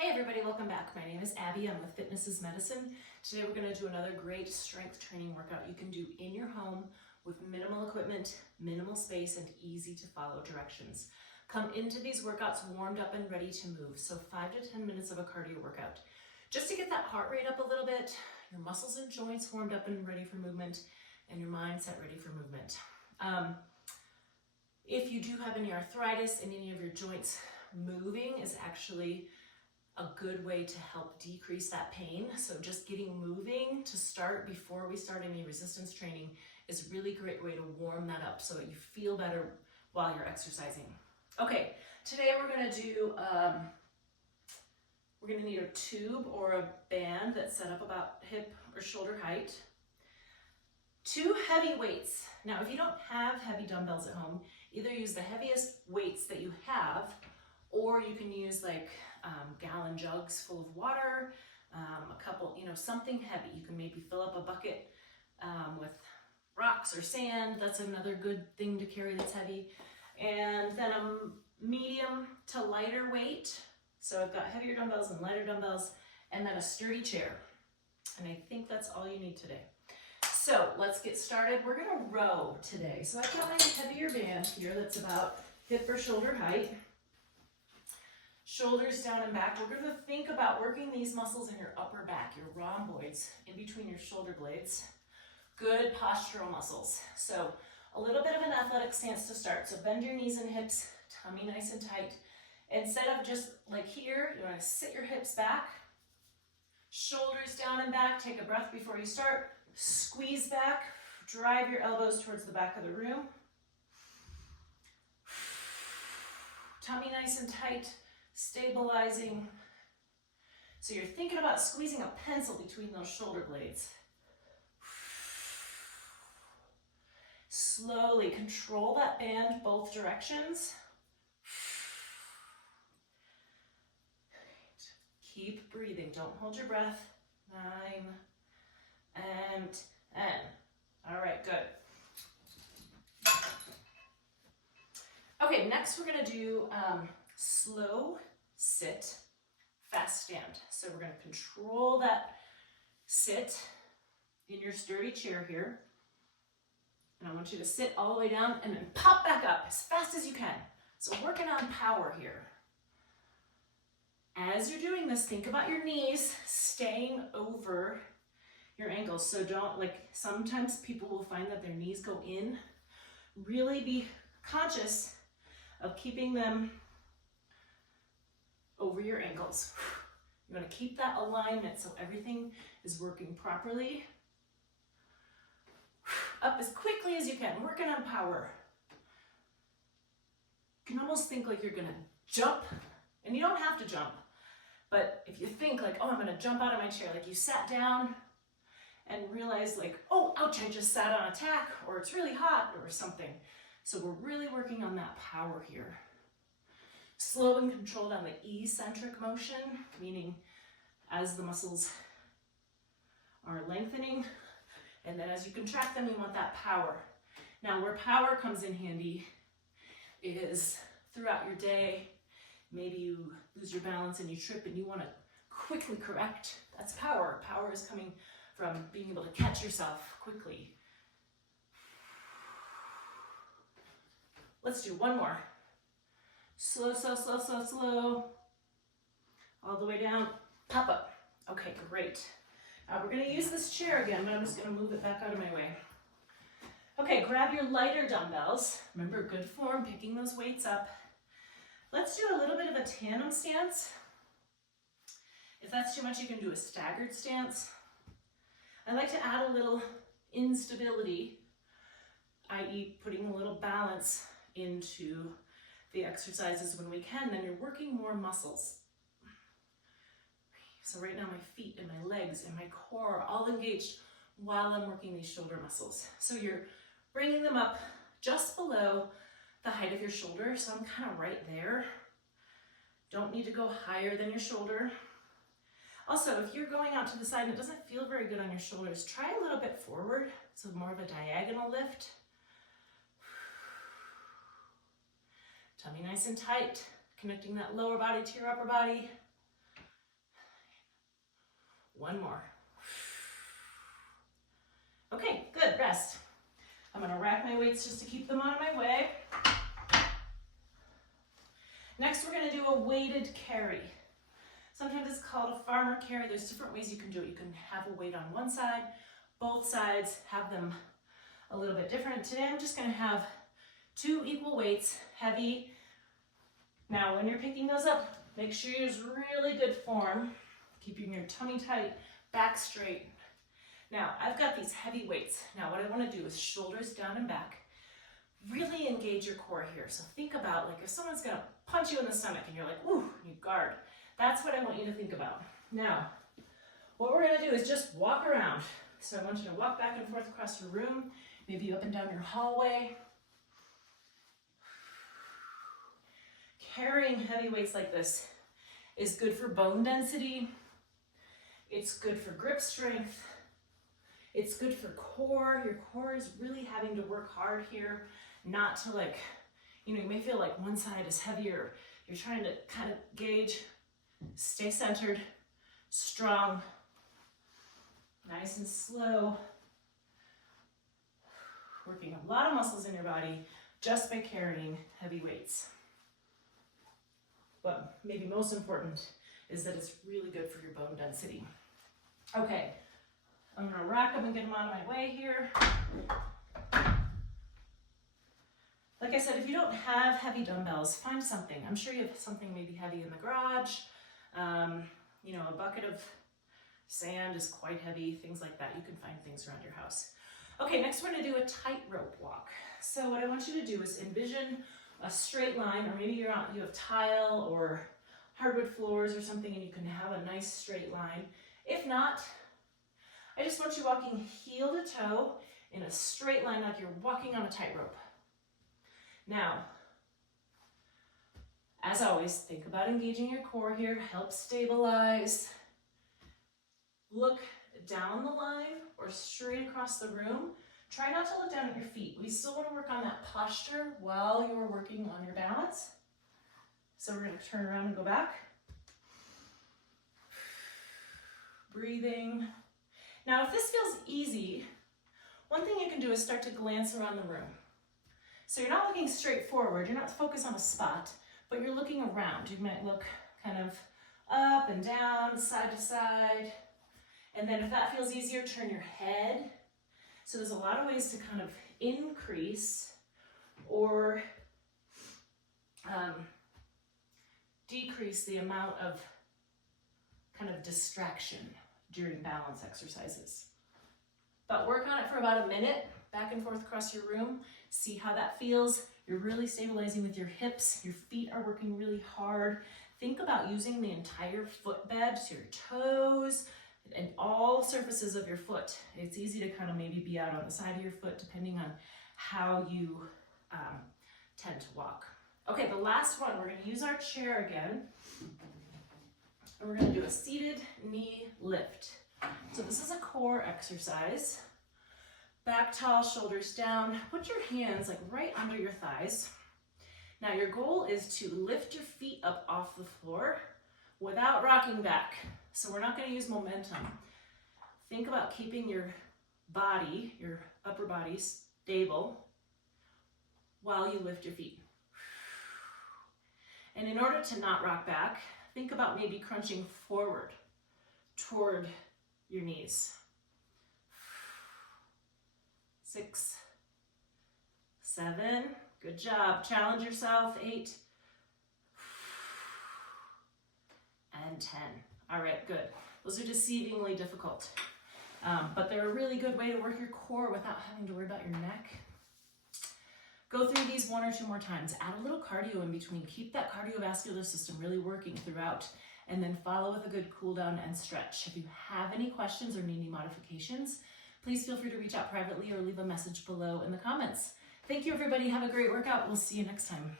Hey everybody, welcome back. My name is Abby. I'm with Fitness is Medicine. Today we're going to do another great strength training workout you can do in your home with minimal equipment, minimal space, and easy to follow directions. Come into these workouts warmed up and ready to move. So 5 to 10 minutes of a cardio workout. Just to get that heart rate up a little bit, your muscles and joints warmed up and ready for movement, and your mindset ready for movement. If you do have any arthritis and any of your joints, moving is actually a good way to help decrease that pain. So just getting moving to start before we start any resistance training is a really great way to warm that up so that you feel better while you're exercising. Okay, today we're gonna do, we're gonna need a tube or a band that's set up about hip or shoulder height. 2 heavy weights. Now, if you don't have heavy dumbbells at home, either use the heaviest weights that you have, or you can use like gallon jugs full of water, a couple, something heavy. You can maybe fill up a bucket with rocks or sand. That's another good thing to carry that's heavy. And then a medium to lighter weight. So I've got heavier dumbbells and lighter dumbbells, and then a sturdy chair. And I think that's all you need today. So let's get started. We're gonna row today. So I've got my heavier band here that's about hip or shoulder height. Shoulders down and back. We're going to think about working these muscles in your upper back, your rhomboids, in between your shoulder blades. Good postural muscles. So a little bit of an athletic stance to start. So bend your knees and hips, tummy nice and tight. Instead of just like here, you want to sit your hips back, shoulders down and back. Take a breath before you start. Squeeze back, drive your elbows towards the back of the room. Tummy nice and tight. Stabilizing. So you're thinking about squeezing a pencil between those shoulder blades. Slowly control that band both directions. Keep breathing. Don't hold your breath. 9 and 10. All right, good. Okay, next we're going to do slow sit, fast stand. So we're going to control that sit in your sturdy chair here. And I want you to sit all the way down and then pop back up as fast as you can. So working on power here. As you're doing this, think about your knees staying over your ankles. So don't, sometimes people will find that their knees go in. Really be conscious of keeping them over your ankles. You want to keep that alignment so everything is working properly. Up as quickly as you can, working on power. You can almost think like you're gonna jump, and you don't have to jump, but if you think like, oh, I'm gonna jump out of my chair, like you sat down and realized like, oh, ouch, I just sat on a tack, or it's really hot, or something. So we're really working on that power here. Slow and controlled on the eccentric motion, meaning as the muscles are lengthening, and then as you contract them, you want that power. Now, where power comes in handy is throughout your day, maybe you lose your balance and you trip and you want to quickly correct. That's power. Power is coming from being able to catch yourself quickly. Let's do one more. Slow, slow, slow, slow, slow. All the way down, pop up. Okay, great. We're gonna use this chair again, but I'm just gonna move it back out of my way. Okay, grab your lighter dumbbells. Remember, good form, picking those weights up. Let's do a little bit of a tandem stance. If that's too much, you can do a staggered stance. I like to add a little instability, i.e. putting a little balance into the exercises when we can. Then you're working more muscles. So right now my feet and my legs and my core are all engaged while I'm working these shoulder muscles. So you're bringing them up just below the height of your shoulder. So I'm kind of right there. Don't need to go higher than your shoulder. Also, if you're going out to the side and it doesn't feel very good on your shoulders, try a little bit forward. So more of a diagonal lift. Tummy nice and tight, connecting that lower body to your upper body. One more. Okay, good, rest. I'm gonna rack my weights just to keep them out of my way. Next, we're gonna do a weighted carry. Sometimes it's called a farmer carry. There's different ways you can do it. You can have a weight on one side, both sides, have them a little bit different. Today, I'm just gonna have 2 equal weights, heavy. Now, when you're picking those up, make sure you use really good form, keeping your tummy tight, back straight. Now, I've got these heavy weights. Now, what I want to do is shoulders down and back. Really engage your core here. So think about, like, if someone's going to punch you in the stomach and you're like, ooh, you guard. That's what I want you to think about. Now, what we're going to do is just walk around. So I want you to walk back and forth across your room, maybe up and down your hallway. Carrying heavy weights like this is good for bone density. It's good for grip strength. It's good for core. Your core is really having to work hard here, not to like, you know, you may feel like one side is heavier. You're trying to kind of gauge, stay centered, strong, nice and slow. Working a lot of muscles in your body just by carrying heavy weights. But maybe most important is that it's really good for your bone density. Okay, I'm gonna rack them and get them out of my way here. Like I said, if you don't have heavy dumbbells, find something. I'm sure you have something maybe heavy in the garage. You know, a bucket of sand is quite heavy, things like that. You can find things around your house. Okay, next we're gonna do a tightrope walk. So what I want you to do is envision a straight line, or maybe you have tile or hardwood floors or something and you can have a nice straight line. If not, I just want you walking heel to toe in a straight line like you're walking on a tightrope. Now, as always, think about engaging your core here, help stabilize. Look down the line or straight across the room. Try not to look down at your feet. We still want to work on that posture while you're working on your balance. So we're going to turn around and go back. Breathing. Now, if this feels easy, one thing you can do is start to glance around the room. So you're not looking straight forward, you're not focused on a spot, but you're looking around. You might look kind of up and down, side to side. And then if that feels easier, turn your head. So there's a lot of ways to kind of increase or decrease the amount of kind of distraction during balance exercises. But work on it for about a minute, back and forth across your room. See how that feels. You're really stabilizing with your hips. Your feet are working really hard. Think about using the entire footbed, so your toes, and all surfaces of your foot. It's easy to kind of maybe be out on the side of your foot depending on how you tend to walk. Okay, the last one, we're going to use our chair again. And we're going to do a seated knee lift. So this is a core exercise. Back tall, shoulders down. Put your hands like right under your thighs. Now your goal is to lift your feet up off the floor without rocking back. So we're not going to use momentum. Think about keeping your body, your upper body, stable while you lift your feet. And in order to not rock back, think about maybe crunching forward toward your knees. 6, 7, good job. Challenge yourself. 8, and 10. All right, good. Those are deceivingly difficult, but they're a really good way to work your core without having to worry about your neck. Go through these 1 or 2 more times. Add a little cardio in between. Keep that cardiovascular system really working throughout, and then follow with a good cool down and stretch. If you have any questions or need any modifications, please feel free to reach out privately or leave a message below in the comments. Thank you, everybody. Have a great workout. We'll see you next time.